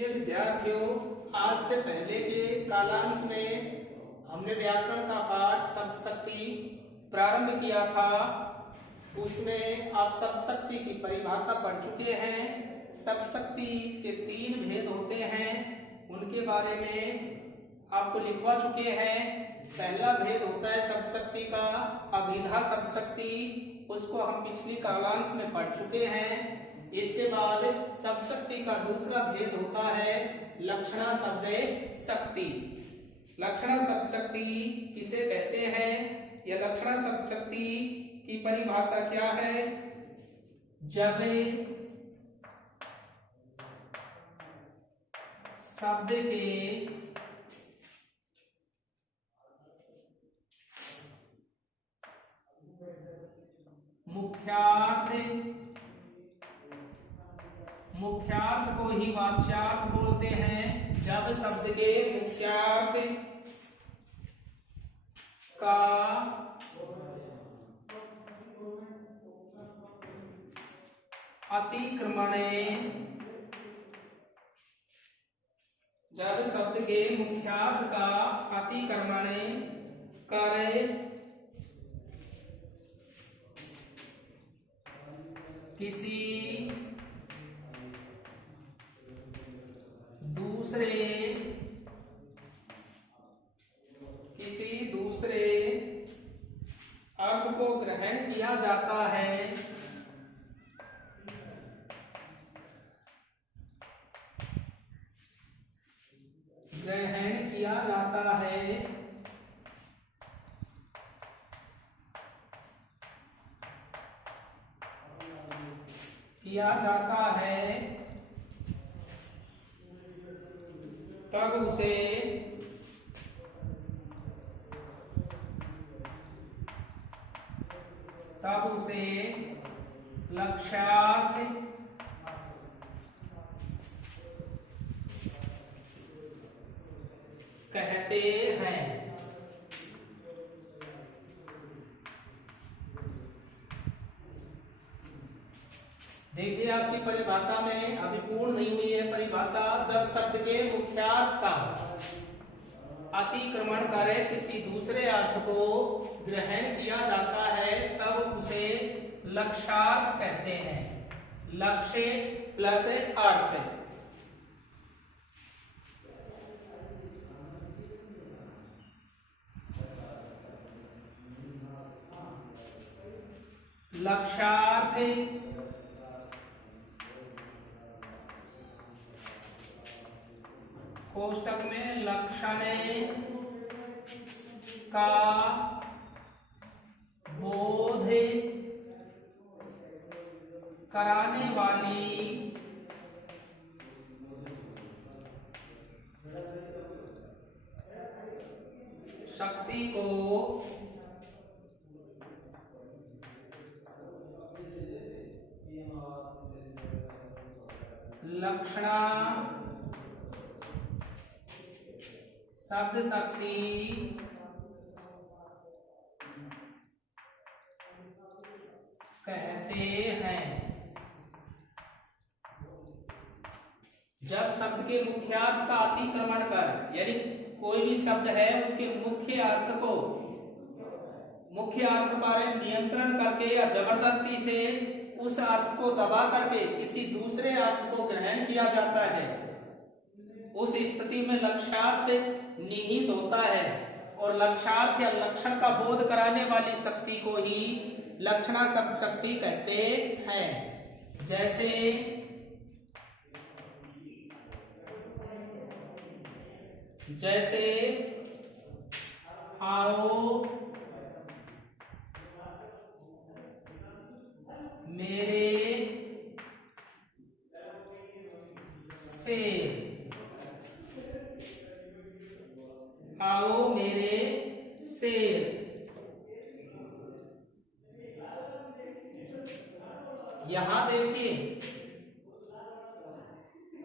चलिए विद्यार्थियों, आज से पहले के कालांश में हमने व्याकरण का पाठ शब्द शक्ति प्रारंभ किया था। उसमें आप शब्द शक्ति की परिभाषा पढ़ चुके हैं। शब्द शक्ति के 3 भेद होते हैं, उनके बारे में आपको लिखवा चुके हैं। पहला भेद होता है शब्द शक्ति का अभिधा शब्द शक्ति, उसको हम पिछले कालांश में पढ़ चुके हैं। इसके बाद शब्द शक्ति का दूसरा भेद होता है लक्षणा शब्द शक्ति। लक्षणा शब्द शक्ति किसे कहते हैं या लक्षणा शब्द शक्ति की परिभाषा क्या है? जब शब्द के मुख्यार्थ को ही वाच्यार्थ बोलते हैं। जब शब्द के मुख्यार्थ का अतिक्रमण जब शब्द के मुख्यार्थ का अतिक्रमण कर किसी दूसरे अर्थ को ग्रहण किया जाता है, तब उसे लक्ष्यार्थ कहते हैं। देखिए, आपकी परिभाषा में अभी पूर्ण नहीं हुई है परिभाषा। जब शब्द के मुख्यार्थ का अतिक्रमण करे किसी दूसरे अर्थ को ग्रहण किया जाता है, तब उसे लक्ष्यार्थ कहते हैं। लक्ष्य प्लस अर्थ। लक्ष्यार्थ कोष्टक में लक्षण का बोध कराने वाली शक्ति को लक्षणा शब्द शक्ति कहते हैं। जब शब्द के मुख्यार्थ का अतिक्रमण कर, यानी कोई भी शब्द है उसके मुख्य अर्थ पर नियंत्रण करके या जबरदस्ती से उस अर्थ को दबा करके किसी दूसरे अर्थ को ग्रहण किया जाता है, उस स्थिति में लक्ष्यार्थ निहित होता है। और लक्ष्यार्थ या लक्षण का बोध कराने वाली शक्ति को ही लक्षणा शब्द शक्ति कहते हैं। जैसे आओ मेरे से, आओ मेरे शेर। यहां देखिए,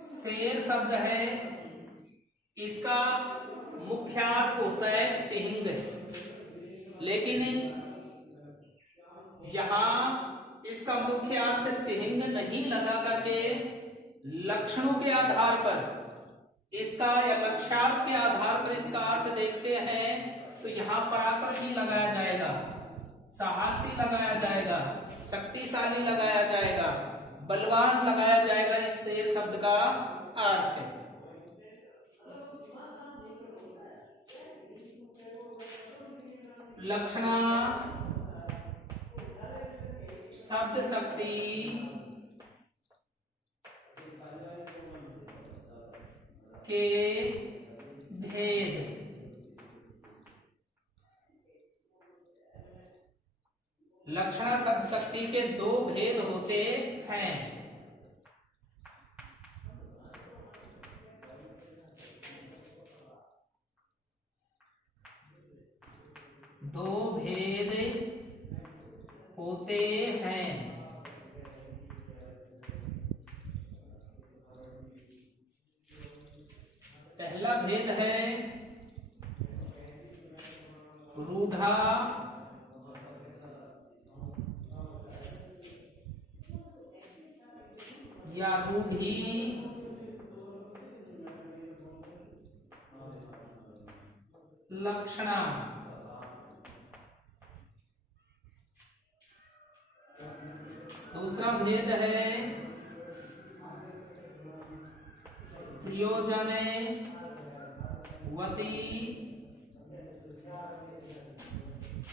शेर शब्द है, इसका मुख्यार्थ होता है सिंह, लेकिन यहां इसका मुख्य अर्थ सिंह नहीं लगा करके लक्षणों के आधार पर इसका या लक्ष्यार्थ के आधार पर इसका अर्थ देखते हैं तो यहाँ पराक्रमी लगाया जाएगा, साहसी लगाया जाएगा, शक्तिशाली लगाया जाएगा, बलवान लगाया जाएगा। इससे शब्द का अर्थ है। लक्षणा शब्द शक्ति के भेद। लक्षणा शब्द शक्ति के दो भेद होते हैं। दो भेद होते हैं। पहला भेद है रूढ़ा या रूढ़ी लक्षणा। दूसरा भेद है प्रयोजनवती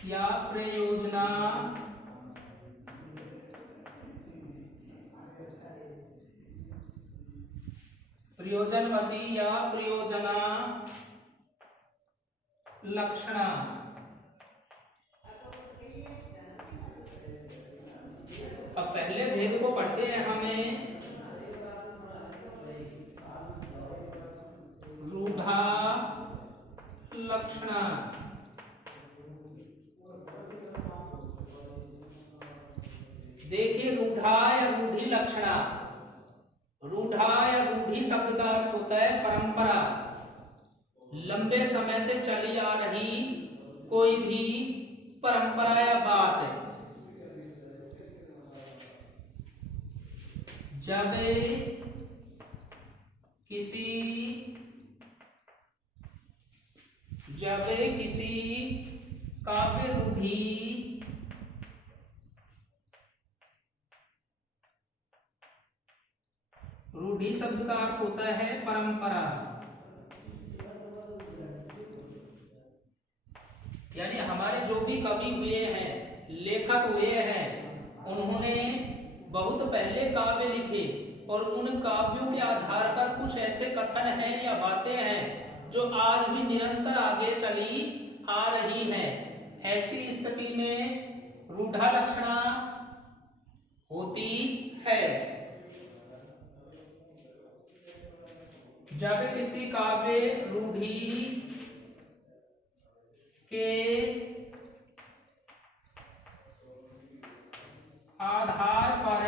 या प्रयोजना प्रयोजनवती या प्रयोजना लक्षणा। अब पहले भेद को पढ़ते हैं हमें। रूढ़ा लक्षणा। देखिए रूढ़ा या रूढ़ी लक्षणा। रूढ़ा या रूढ़ी शब्द का अर्थ होता है परंपरा, लंबे समय से चली आ रही कोई भी परंपरा या बात है। जब किसी काव्य रूढ़ी शब्द का अर्थ होता है परंपरा, यानी हमारे जो भी कवि हुए हैं, लेखक हुए हैं, उन्होंने बहुत पहले काव्य लिखे और उन काव्यों के आधार पर कुछ ऐसे कथन हैं या बातें हैं जो आज भी निरंतर आगे चली आ रही हैं। ऐसी स्थिति में रूढ़ा लक्षणा होती है। जब किसी काव्य रूढ़ी के आधार पर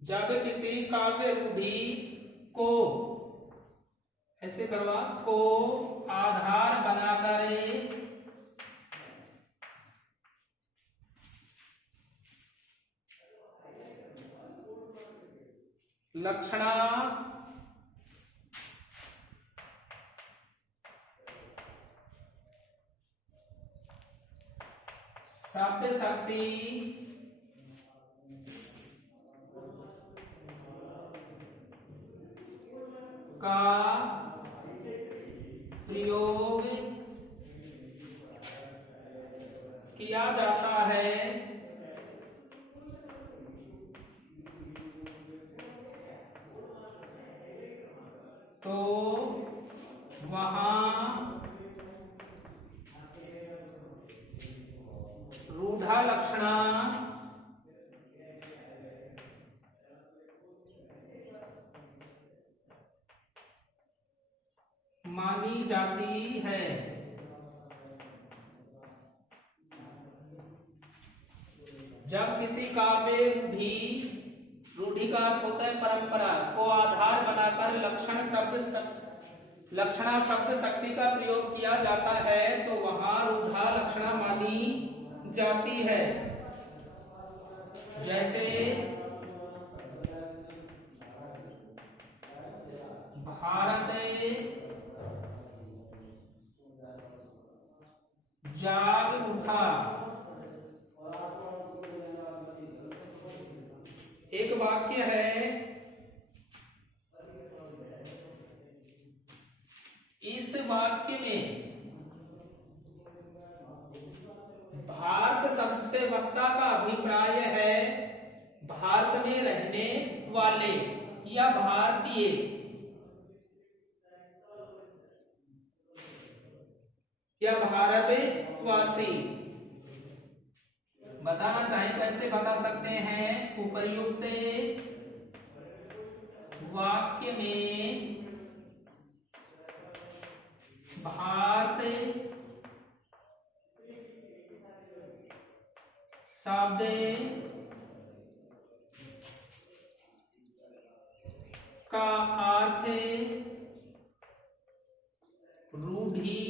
जब किसी काव्य रूढ़ी को ऐसे करवा को आधार बनाकर लक्षणा शब्द शक्ति का प्रयोग किया जाता है तो वहां रूढ़ा लक्षणा मानी जाती है। जब किसी काव्य रूढ़ी का अर्थ होता है परंपरा को आधार बनाकर लक्षणा शब्द शक्ति का प्रयोग किया जाता है तो वहां रूढ़ा लक्षणा मानी जाती है। जैसे भारत जाग उठा। एक वाक्य है, इस वाक्य में भारत शब्द से वक्ता का अभिप्राय है भारत में रहने वाले या भारतीय। या भारतवासी। बताना चाहें कैसे बता सकते हैं? उपर्युक्त वाक्य में भारत शब्द का अर्थ रूढ़ि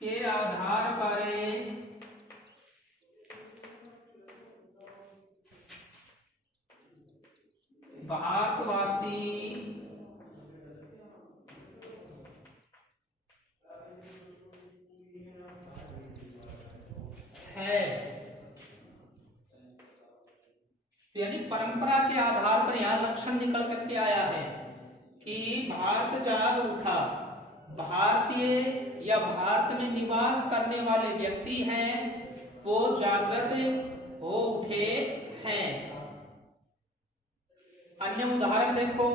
के आधार पर भारतवासी है। यानी परंपरा के आधार पर यहां लक्षण निकल करके आया है कि भारत जाग उठा। भारतीय या भारत में निवास करने वाले व्यक्ति हैं, वो जागृत हो उठे हैं। अन्य उदाहरण देखो,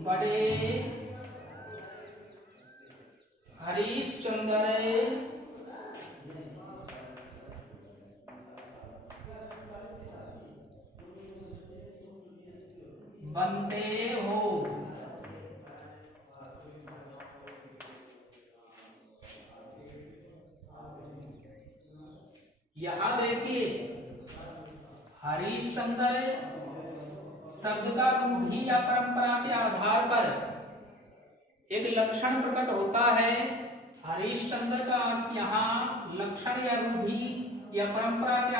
बड़े हरिश्चंद्र बनते हो। यहां देखिए, हरिश्चंद्र शब्द का रूढ़ि या परंपरा के आधार पर एक लक्षण प्रकट होता है। हरिश्चंद्र का अर्थ यहाँ लक्षण या रूढ़ि या परंपरा के